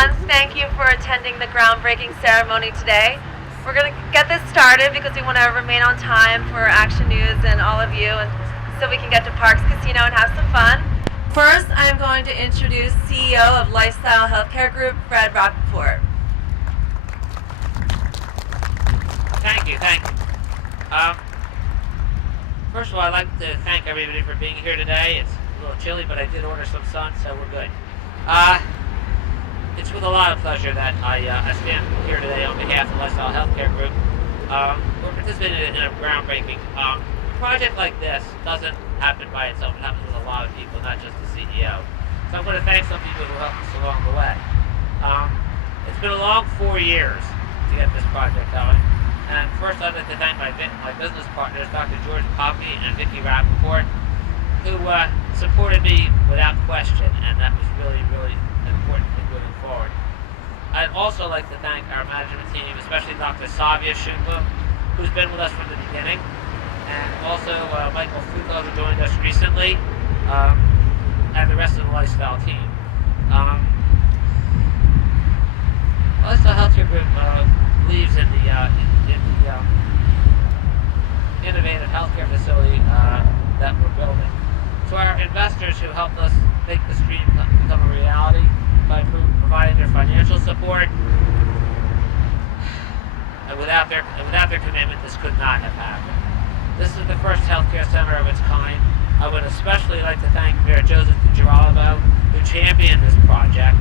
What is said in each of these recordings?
everyone. Thank you for attending the groundbreaking ceremony today. We're going to get this started because we want to remain on time for Action News and all of you, and so we can get to Parks Casino and have some fun. First, I'm going to introduce CEO of Lifestyle Healthcare Group, Fred Rappaport. Thank you. First of all, I'd like to thank everybody for being here today. It's a little chilly, but I did order some sun, so we're good. It's with a lot of pleasure that I stand here today on behalf of Lifestyle Healthcare Group. We're participating in a groundbreaking project like this. Doesn't happen by itself. It happens with a lot of people, not just the CEO. So I'm going to thank some people who helped us along the way. It's been a long 4 years to get this project going. And first, I'd like to thank my business partners, Dr. George Poppy and Vicki Rappaport, who supported me without question, and that was really, really important thing moving forward. I'd also like to thank our management team, especially Dr. Savia Shumba, who's been with us from the beginning, and also Michael Foucault, who joined us recently, and the rest of the Lifestyle team. Lifestyle Healthcare Group believes in the innovative healthcare facility that we're building. To our investors who helped us make this dream become a reality by providing their financial support, and without their commitment, this could not have happened. This is the first healthcare center of its kind. I would especially like to thank Mayor Joseph DiGirolamo, who championed this project,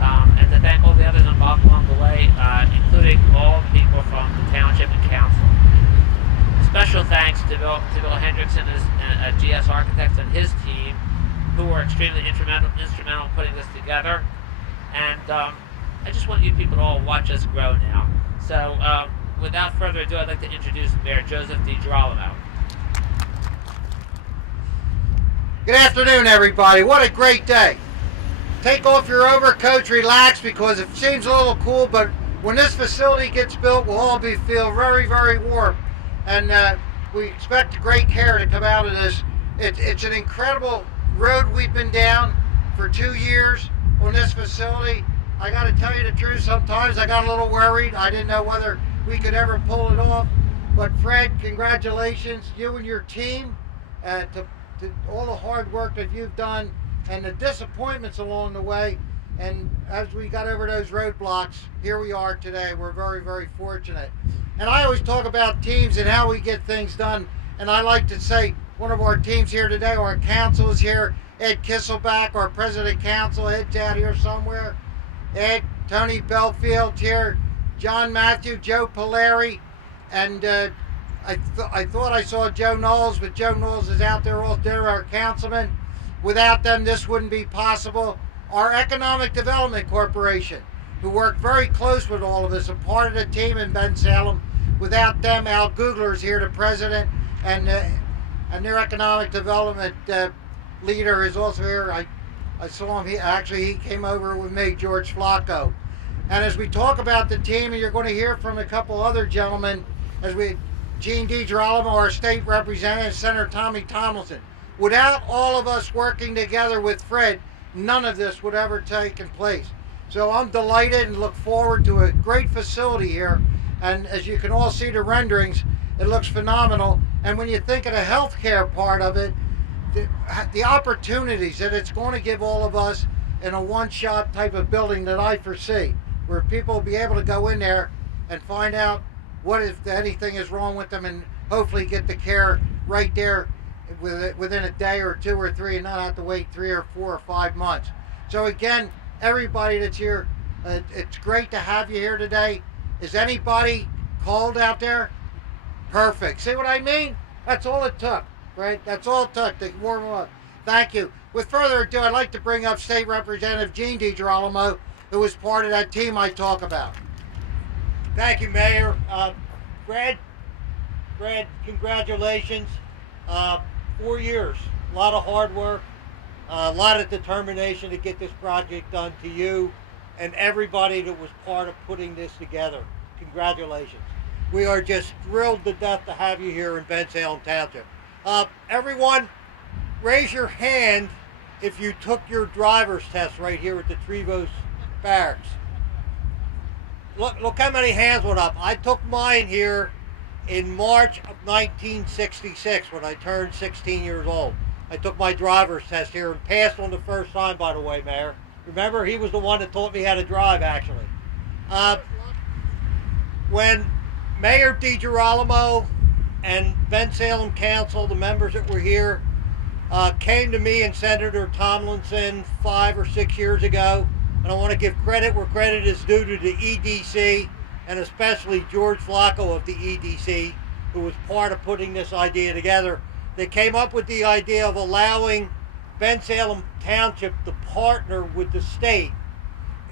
and to thank all the others involved along the way, including all the people from the township and council. Special thanks to Bill Hendrickson at GS Architects and his team, who were extremely instrumental in putting this together. And I just want you people to all watch us grow now. So without further ado, I'd like to introduce Mayor Joseph DiGirolamo. Good afternoon, everybody. What a great day. Take off your overcoats, relax, because it seems a little cool, but when this facility gets built, we'll all feel very, very warm. And we expect great care to come out of this. It's an incredible road we've been down for 2 years on this facility. I got to tell you the truth, sometimes I got a little worried. I didn't know whether we could ever pull it off. But Fred, congratulations, you and your team, to all the hard work that you've done and the disappointments along the way. And as we got over those roadblocks, here we are today. We're very, very fortunate. And I always talk about teams and how we get things done. And I like to say one of our teams here today, our council is here. Ed Kisselback, our president council, Ed's out here somewhere. Ed, Tony Belfield's here, John Matthew, Joe Polari, and I thought I saw Joe Knowles, but Joe Knowles is out there all day, our councilman. Without them, this wouldn't be possible. Our Economic Development Corporation, who worked very close with all of us, a part of the team in Bensalem. Without them, Al Googler's here, the president, and their economic development leader is also here. I saw him. He came over with me, George Flacco. And as we talk about the team, and you're going to hear from a couple other gentlemen, Gene DiGirolamo, our state representative, Senator Tommy Tomlinson. Without all of us working together with Fred, none of this would ever taken place. So I'm delighted and look forward to a great facility here. And as you can all see the renderings, it looks phenomenal. And when you think of the healthcare part of it, the opportunities that it's going to give all of us in a one-shot type of building that I foresee, where people will be able to go in there and find out what if anything is wrong with them and hopefully get the care right there within a day or 2 or 3 and not have to wait 3 or 4 or 5 months. So again, everybody that's here, it's great to have you here today. Is anybody cold out there? Perfect. See what I mean? That's all it took, right? That's all it took to warm them up. Thank you. With further ado, I'd like to bring up State Representative Gene DiGirolamo, who was part of that team I talk about. Thank you, Mayor. Fred, congratulations. 4 years, a lot of hard work, a lot of determination to get this project done, to you and everybody that was part of putting this together. Congratulations. We are just thrilled to death to have you here in Bensalem Township. Everyone, raise your hand if you took your driver's test right here at the Trevose barracks. Look how many hands went up. I took mine here in March of 1966 when I turned 16 years old. I took my driver's test here and passed on the first time, by the way, Mayor. Remember, he was the one that taught me how to drive, actually. When Mayor DiGirolamo and Bensalem Council, the members that were here, came to me and Senator Tomlinson 5 or 6 years ago, and I want to give credit where credit is due to the EDC, and especially George Flacco of the EDC, who was part of putting this idea together. They came up with the idea of allowing Bensalem Township to partner with the state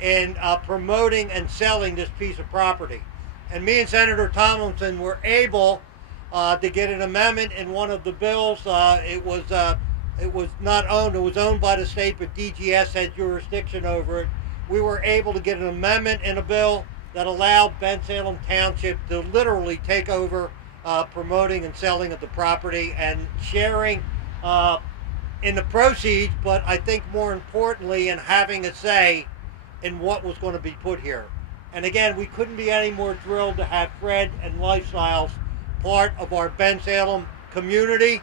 in promoting and selling this piece of property. And me and Senator Tomlinson were able to get an amendment in one of the bills. It was not owned, it was owned by the state, but DGS had jurisdiction over it. We were able to get an amendment in a bill that allowed Bensalem Township to literally take over promoting and selling of the property and sharing in the proceeds, but I think more importantly in having a say in what was going to be put here. And again, we couldn't be any more thrilled to have Fred and Lifestyles part of our Bensalem community.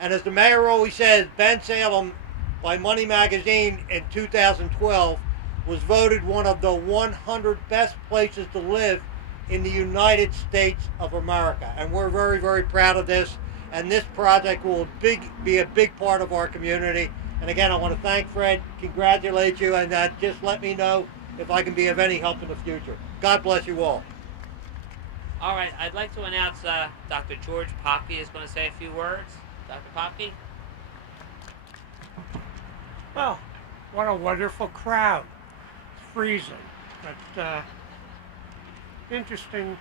And as the mayor always says, Bensalem, by Money Magazine in 2012, was voted one of the 100 best places to live in the United States of America. And we're very, very proud of this. And this project will be a big part of our community. And again, I want to thank Fred, congratulate you, and just let me know if I can be of any help in the future. God bless you all. All right, I'd like to announce Dr. George Poppy is going to say a few words. Dr. Poppy? Well, what a wonderful crowd. It's freezing, but interesting.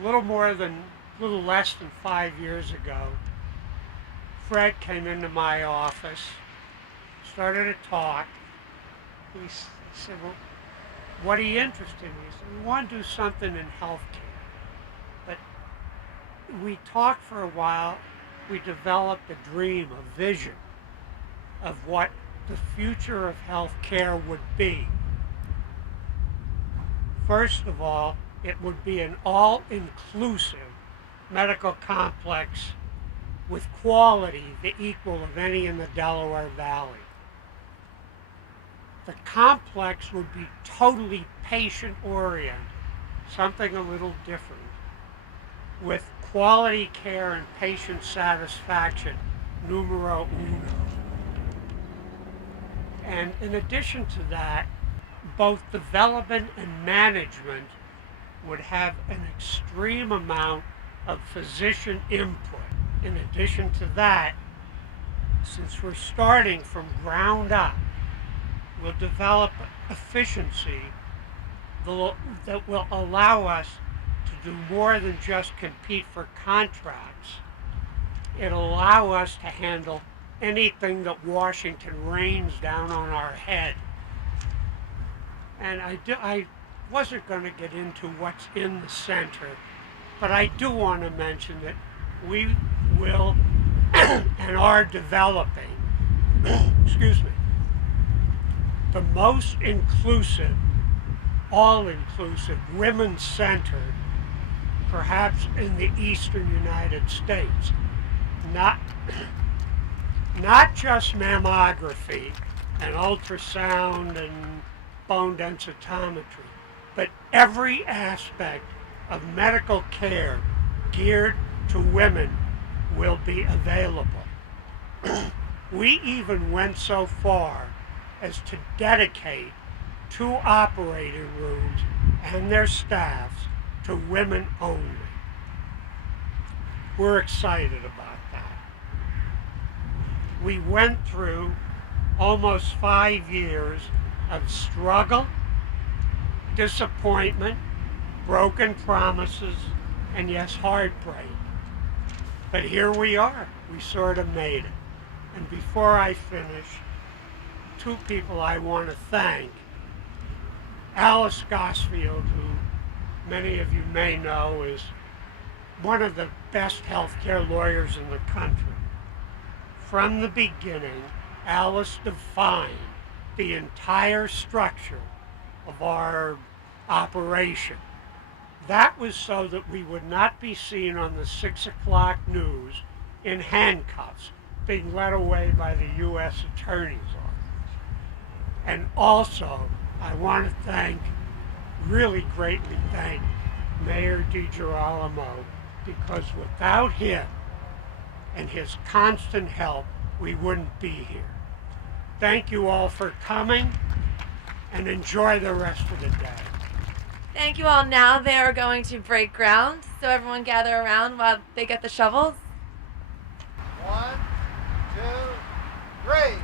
A little less than 5 years ago, Fred came into my office, started to talk. He said, well, what are you interested in? He said, we want to do something in healthcare. But we talked for a while. We developed a dream, a vision of what the future of healthcare would be. First of all, it would be an all-inclusive medical complex with quality the equal of any in the Delaware Valley. The complex would be totally patient-oriented, something a little different, with quality care and patient satisfaction numero uno. And in addition to that, both development and management would have an extreme amount of physician input. In addition to that, since we're starting from ground up, we'll develop efficiency that will allow us to do more than just compete for contracts. It'll allow us to handle anything that Washington rains down on our head. And I wasn't going to get into what's in the center, but I do want to mention that we will and are developing, excuse me, the most inclusive, all-inclusive women's center perhaps in the eastern United States. Not just mammography and ultrasound and bone densitometry, but every aspect of medical care geared to women will be available. We even went so far as to dedicate 2 operating rooms and their staffs to women only. We're excited about that. We went through almost 5 years of struggle, disappointment, broken promises, and yes, heartbreak. But here we are. We sort of made it. And before I finish, 2 people I want to thank. Alice Gosfield, who many of you may know is one of the best healthcare lawyers in the country. From the beginning, Alice defined the entire structure of our operation. That was so that we would not be seen on the 6 o'clock news in handcuffs, being led away by the U.S. Attorney's Office. And also, I want to really greatly thank Mayor DiGirolamo, because without him and his constant help, we wouldn't be here. Thank you all for coming, and enjoy the rest of the day. Thank you all. Now they are going to break ground, so everyone gather around while they get the shovels. 1, 2, 3.